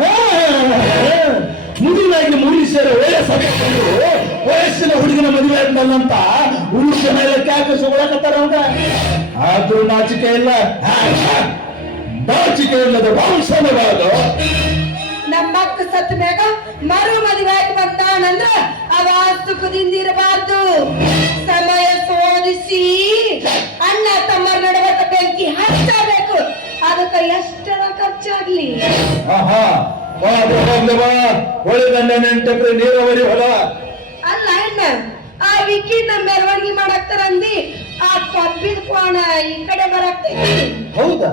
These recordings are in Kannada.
ಹೇಳು ಮುದಿನಾಗಿ ಮುಗಿಸಿರ ಸಭೆ ವಯಸ್ಸಿನ ಹುಡುಗಿನ ಮದುವೆ ಆದ್ನಲ್ಲಂತ ಹುಡುಗ ಮೇಲೆ ಕ್ಯಾಕ ಸುಗಳಕತ್ತಾರ ಅವಂಗ ಆದ್ರೂ ನಾಚಿಕೆ ಇಲ್ಲ. ನಾಚಿಕೆ ಇಲ್ಲದ ವಂಶನವಾದ ನಮ್ಮ ಅಕ್ಕ ಸತ್ತ ಮ್ಯಾಗ ಮರು ಮದುವೆ ಆಗಿ ಬಂದಾನಂದ್ರ ಅವ ಸುಖದಿಂದ ಇರಬಾರ್ದು. ಖರ್ಚಾಗ್ಲಿ ಆಹಾ ಹೋಗ್ಲಿ ಬಾ ಹೊಳೆ ನೆಂಟಕ್ರೆ ನೀರಾವರಿ ಹೊಲ. ಅಲ್ಲ ಅಣ್ಣ ಆ ವಿಕಿನ ಮೆರವಣಿಗೆ ಮಾಡಾಕ್ತಾರ ಅಂದಿ ಆ ಕಬ್ಬಿದ ಕೋಣ ಈ ಕಡೆ ಬರಾಕ್ತೈತಿ. ಹೌದಾ?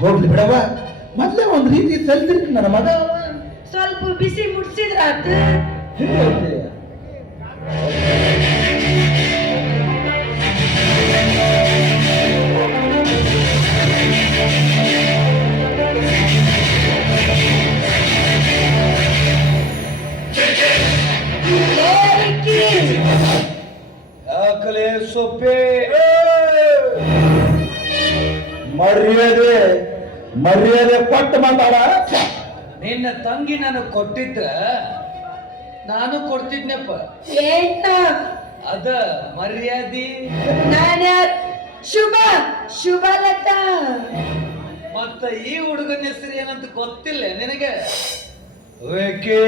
ಹೋಗ್ಲಿ ಬಿಡವ ಮೊದ್ಲೇ ಒಂದ್ ರೀತಿ ಸಲ್ತಿರ್ತೀನಿ ನನ್ನ ಮಗ. ಸ್ವಲ್ಪ ಬಿಸಿ ಮುಟ್ಸಿದ್ರ ಆತ ಯಾಕಲೆ ಸೊಪ್ಪೆ. ಮರ್ಯಾದೆ ಮರ್ಯಾದೆ ಕೊಟ್ಟು ಮಾತಾಡ ನಿನ್ನ ತಂಗಿ ನನಗೆ ಕೊಟ್ಟಿದ್ರ ನಾನು ಕೊಡ್ತಿದ್ನಪ್ಪ. ಏನ ಅದ ಮರ್ಯಾದಿ. ನಾನ್ಯಾರ್ ಶುಭ ಶುಭಲತಾ ಮತ್ತ ಈ ಹುಡುಗನ ಹೆಸರು ಏನಂತ ಗೊತ್ತಿಲ್ಲ ನಿನಗೆ? ವೇಕೆ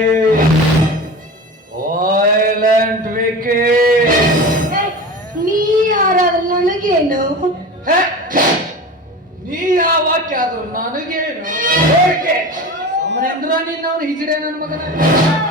ನನಗೇನು? ನೀ ಯಾವಾಕ್ಯ ಆದ್ರು ನನಗೇನು ಅಮರೇಂದ್ರ ನೀನ್ ಅವನು ಹಿಜಡೆ ನನ್ನ ಮಗನ?